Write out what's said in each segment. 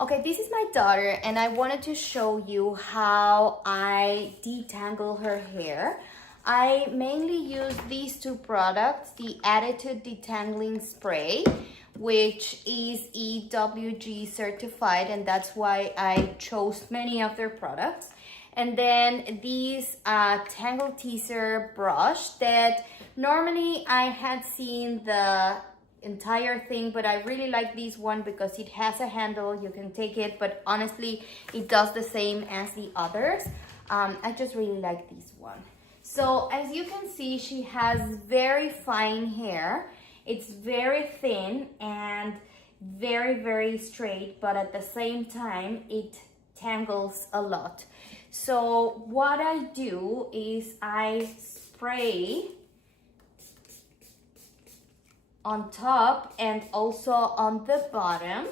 Okay, this is my daughter and I wanted to show you how I detangle her hair. I mainly use these two products, the Attitude Detangling Spray, which is EWG certified, and that's why I chose many of their products. And then these Tangle Teezer brush that normally I had seen the entire thing, but I really like this one because it has a handle, you can take it, but honestly it does the same as the others. I just really like this one. So as you can see, she has very fine hair. It's very thin and very straight, but at the same time it tangles a lot. So what I do is I spray on top and also on the bottom.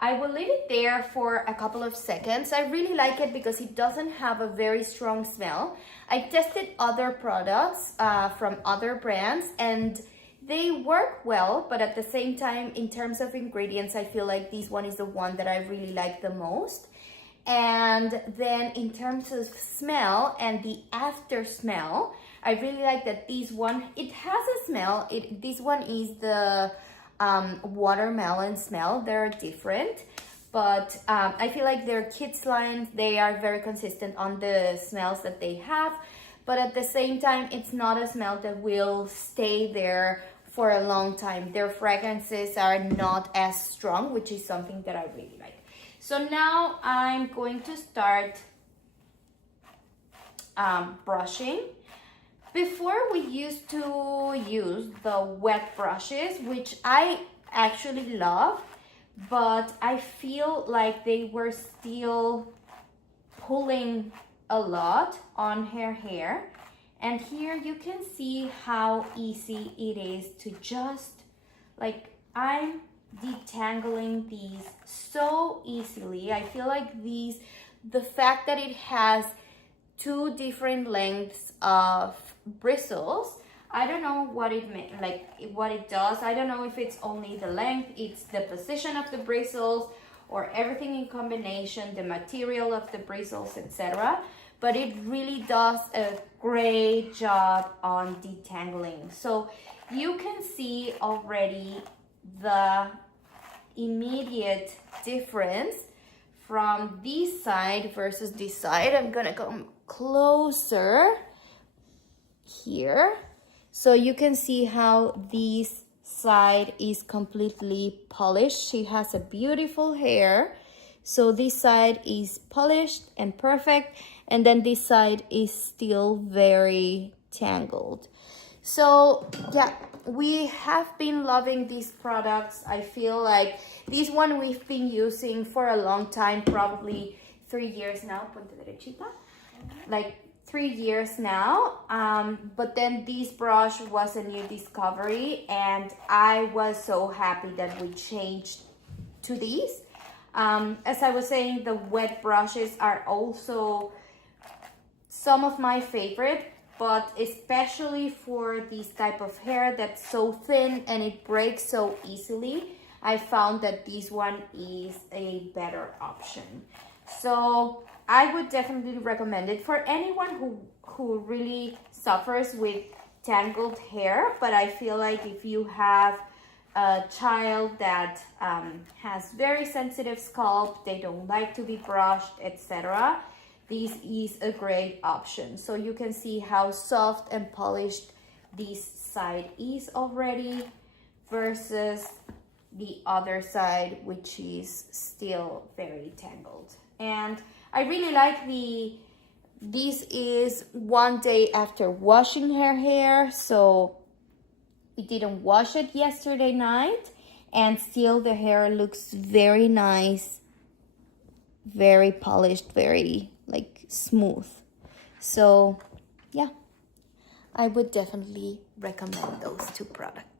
I will leave it there for a couple of seconds. I really like it because it doesn't have a very strong smell. I tested other products from other brands and they work well, but at the same time, in terms of ingredients, I feel like this one is the one that I really like the most. And then in terms of smell and the after smell, I really like that this one, it has a smell. This one is the watermelon smell. They're different, but I feel like their kids lines, they are very consistent on the smells that they have, but at the same time, it's not a smell that will stay there for a long time. Their fragrances are not as strong, which is something that I really like. So now I'm going to start brushing. Before we used to use the wet brushes, which I actually love, but I feel like they were still pulling a lot on her hair. And here you can see how easy it is to just, like, I'm detangling these so easily. I feel like the fact that it has two different lengths of bristles, I don't know what it meant, like what it does. I don't know if it's only the length, it's the position of the bristles, or everything in combination, the material of the bristles, etc. But it really does a great job on detangling. So you can see already the immediate difference from this side versus this side. I'm gonna come closer here so you can see how this side is completely polished. She has a beautiful hair, so this side is polished and perfect, and then this side is still very tangled. So yeah, we have been loving these products. I feel like this one we've been using for a long time, probably 3 years now. Ponte derechita. Like 3 years now, but then this brush was a new discovery and I was so happy that we changed to these. As I was saying, the wet brushes are also some of my favorite, but especially for this type of hair that's so thin and it breaks so easily, I found that this one is a better option. So I would definitely recommend it for anyone who really suffers with tangled hair. But I feel like if you have a child that has very sensitive scalp, they don't like to be brushed, etc., this is a great option. So you can see how soft and polished this side is already versus the other side, which is still very tangled. And I really like this is 1 day after washing her hair, so we didn't wash it yesterday night, and still the hair looks very nice, very polished, very like smooth. So yeah, I would definitely recommend those two products.